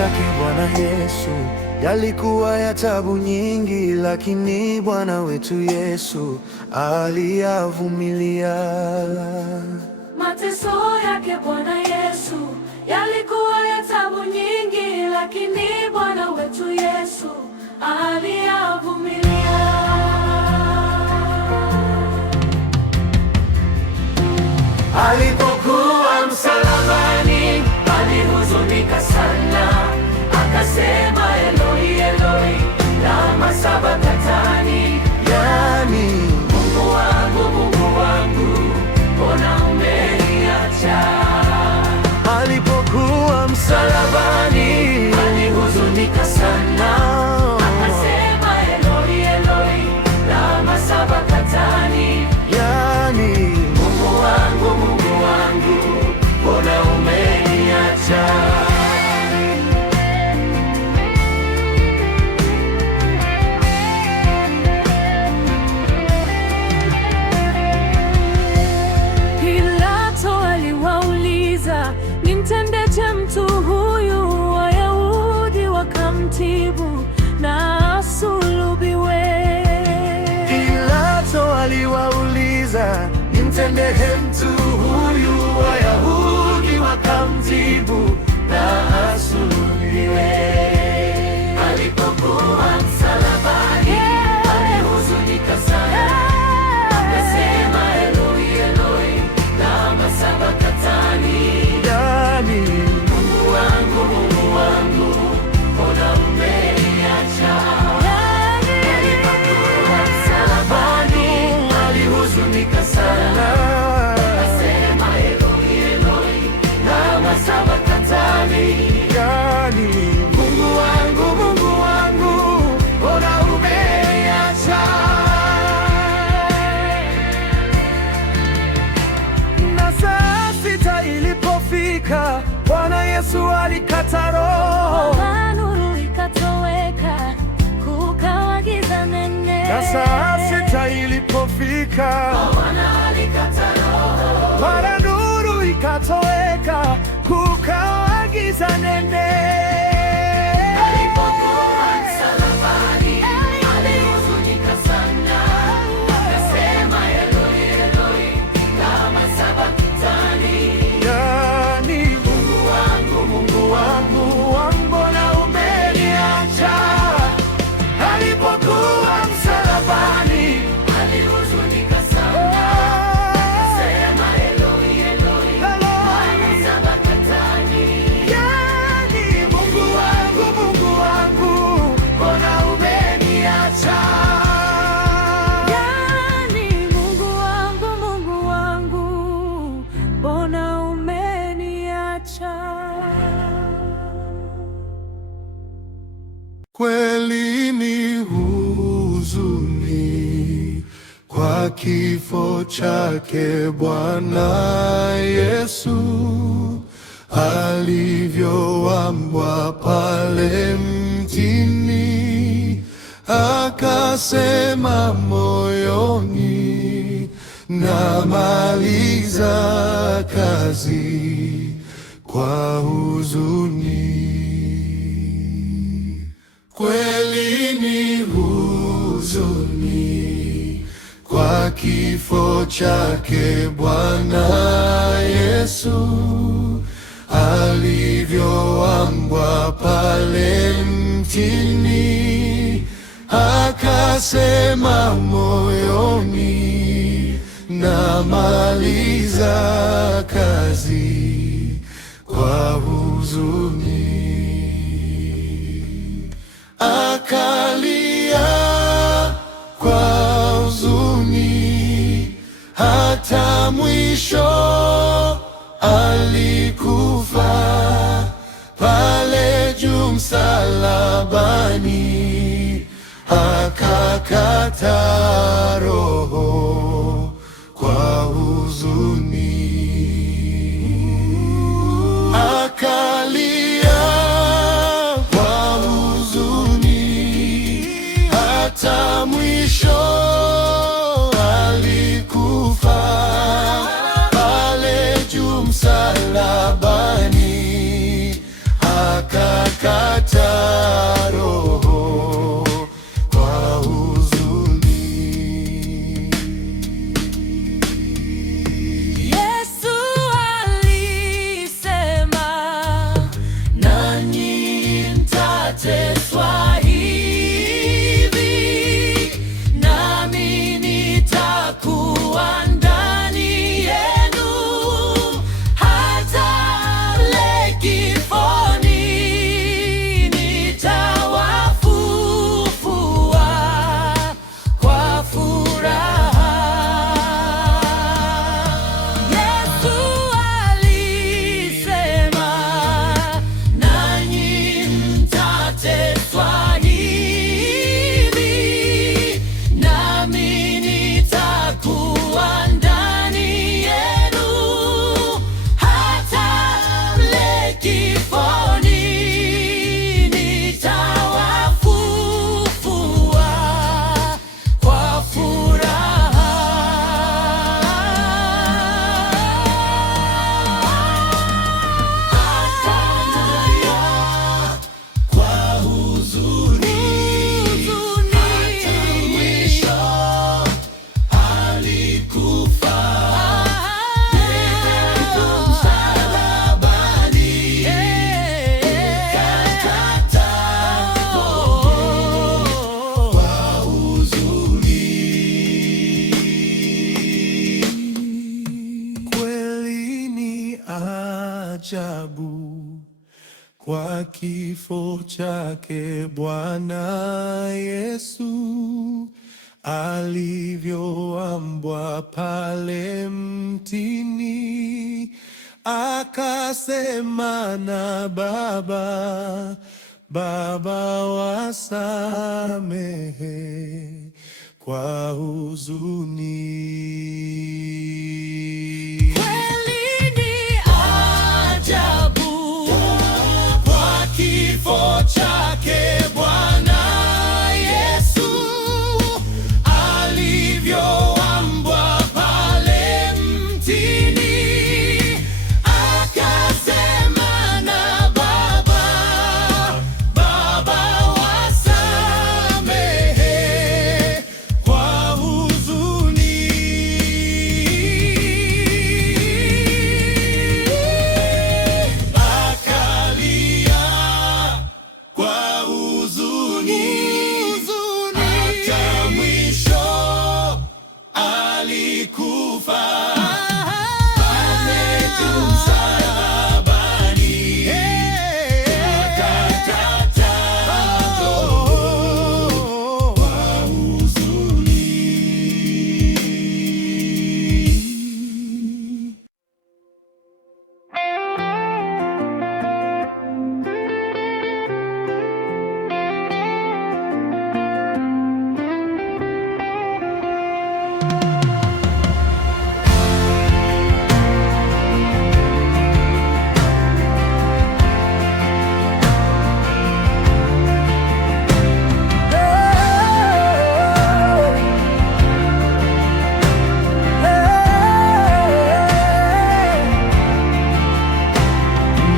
yake Bwana Yesu yalikuwa ya taabu nyingi, lakini Bwana wetu Yesu aliyavumilia. Mateso yake Bwana Yesu yalikuwa ya taabu nyingi, lakini Bwana wetu Yesu aliyavumilia. Alipokuwa msalabani, alihuzunika sana, akasema Eloi, Eloi, lama sabakthani, Yani, Mungu wangu, Mungu wangu, mbona umeniacha? alipokuwa Msalabani, alihuzunika sana, akasema Eloi, Eloi, lama sabakthani, yani, Mungu wangu, Mungu wangu, mbona umeniacha? Pilato aliwauliza, nimtendeje mtu huyu? Wayahudi wakamjibu, na asulubiwe. Pilato aliwauliza, nimtendeje mtu huyu? Wayahudi wakamjibu, na asulubiwe. Alipokuwa msalabani, alihuzunika sana, akasema Eloi, Eloi, lama sabakthani, Yani, Mungu wangu, Mungu wangu, mbona umeniacha? Alipokuwa msalabani, alihuzunika sana, akasema Eloi, Eloi, lama sabakthani, yani, Mungu wangu, Mungu wangu, mbona umeniacha? na saa sita ilipofika, Bwana Yesu alikata roho. Nuru ikatoweka, kukawa giza nene. Na saa sita ilipofika, Bwana alikata roho, mara nuru ikatoweka, kukawa giza nene. alipokuwa msalabani, alihuzunika sana, akasema Eloi, Eloi, lama sabakthani, Yani, Mungu wangu, Mungu wangu, mbona umeniacha? alipokuwa msalabani, alihuzunika sana, akasema Eloi, Eloi, lama sabakthani, Yani, Mungu wangu, mbona umeniacha? Yani, Mungu wangu, mbona umeniacha? Kweli ni huzuni kwa kifo chake Bwana Yesu, alivyowambwa pale mtini, akasema moyoni, namaliza kazi kwa huzuni. Kweli ni huzuni kwa kifo chake Bwana Yesu, alivyowambwa pale mtini, akasema moyoni, namaliza kazi kwa huzuni. Akalia kwa huzuni hata mwisho, alikufa pale juu msalabani, akakata roho kwa huzuni. Akalia kwa huzuni hata mwisho, alikufa pale juu msalabani, akakata alikata roho kwa huzuni. Yesu alisema, nanyi mtateswa hivi, nami nitakuwa ndani yenu hata mle kifoni, nitawafufua kwa furaha. Yesu alisema, nanyi mtateswa hivi, nami nitakuwa ndani yenu hata mle kifoni, nitawafufua kwa furaha. Kwa huzuni hata mwisho alikufa msalabani, akakata roho kwa huzuni. Kweli ni ajabu kwa kifo chake Bwana Yesu, alivyoambwa pale mtini, akasema na Baba, Baba wasamehe kwa huzuni. Kweli ni ajabu Kwa kifo chake Bwana Yesu, alivyoambwa pale mtini, akasema na Baba, Baba wasamehe kwa huzuni. Akalia kwa huzuni, hata mwisho alikufa pale msalabani, akakata roho kwa huzuni.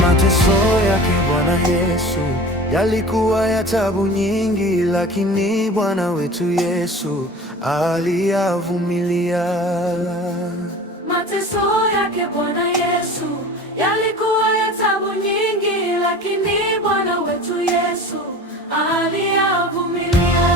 Mateso yake Bwana Yesu yalikuwa ya taabu nyingi, lakini Bwana wetu Yesu aliyavumilia. Mateso yake Bwana Yesu yalikuwa ya taabu nyingi, lakini Bwana wetu Yesu aliyavumilia.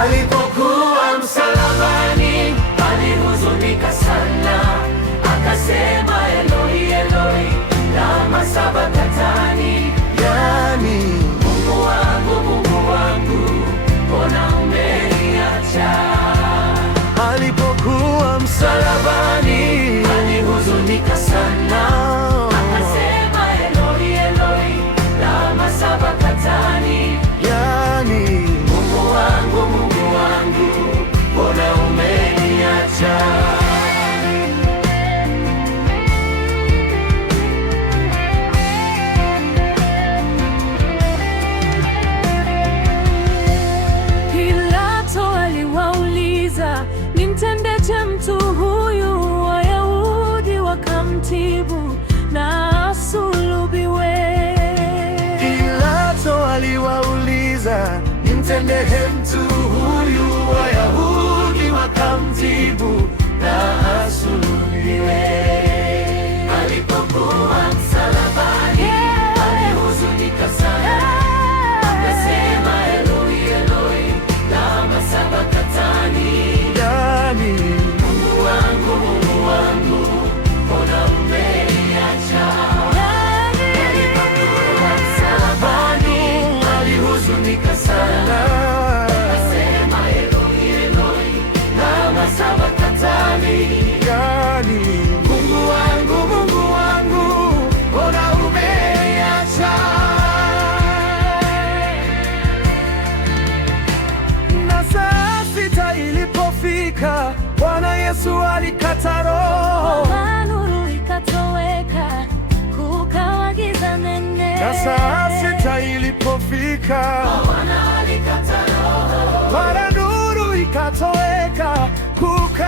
Alipokuwa msalabani alihuzunika sana, akasema Eloi, Eloi, lama sabakthani, Yani Mungu wangu, Mungu wangu, mbona umeniacha? alipokuwa Msalabani alihuzunika sana, akasema Eloi, Eloi, lama sabakthani, yani Mungu wangu, Mungu wangu, umtendehe mtu huyu. Wayahudi wakamjibu, na asulubiwe. Alipokuwa msalabani, alihuzunika sana, akasema Eloi, Eloi, lama sabakthani. Yani, Mungu wangu, Mungu wangu, mbona umeniacha? Alipokuwa msalabani, alihuzunika sana, akasema Eloi, Eloi, lama sabakthani. yani, Mungu wangu, Mungu wangu, mbona umeniacha? na saa sita ilipofika, Bwana Yesu alikata roho. Nuru ikatoweka, kukawa giza nene. Na saa sita ilipofika, Bwana alikata roho. mara nuru ikatoweka, kukawa